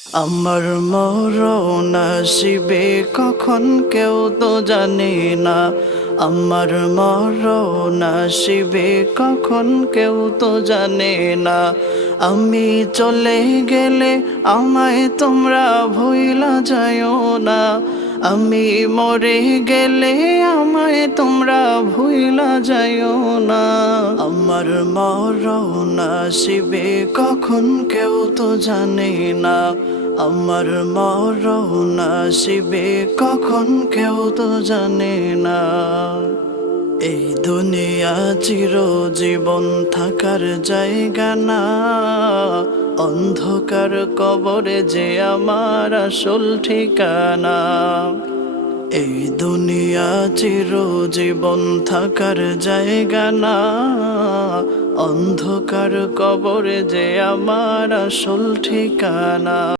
আমার মরণ আসিবে কখন কেউ তো জানে না। আমার মরণ আসিবে কখন কেউ তো জানে না। আমি চলে গেলে আমায় তোমরা ভুইলা যাইও না। আমি মরে গেলে আমায় তোমরা ভুইলা যাইও না। আমার মরণ আসিবে কখন কেউ তো জানে না। আমার মরণ আসিবে কখন কেউ তো জানে না। এই দুনিয়া চিরজীবন থাকার জায়গা না। অন্ধকার কবরে যে আমার আসল ঠিকানা। এই দুনিয়া চিরজীবন থাকার জায়গা না। অন্ধকার কবরে যে আমার আসল ঠিকানা।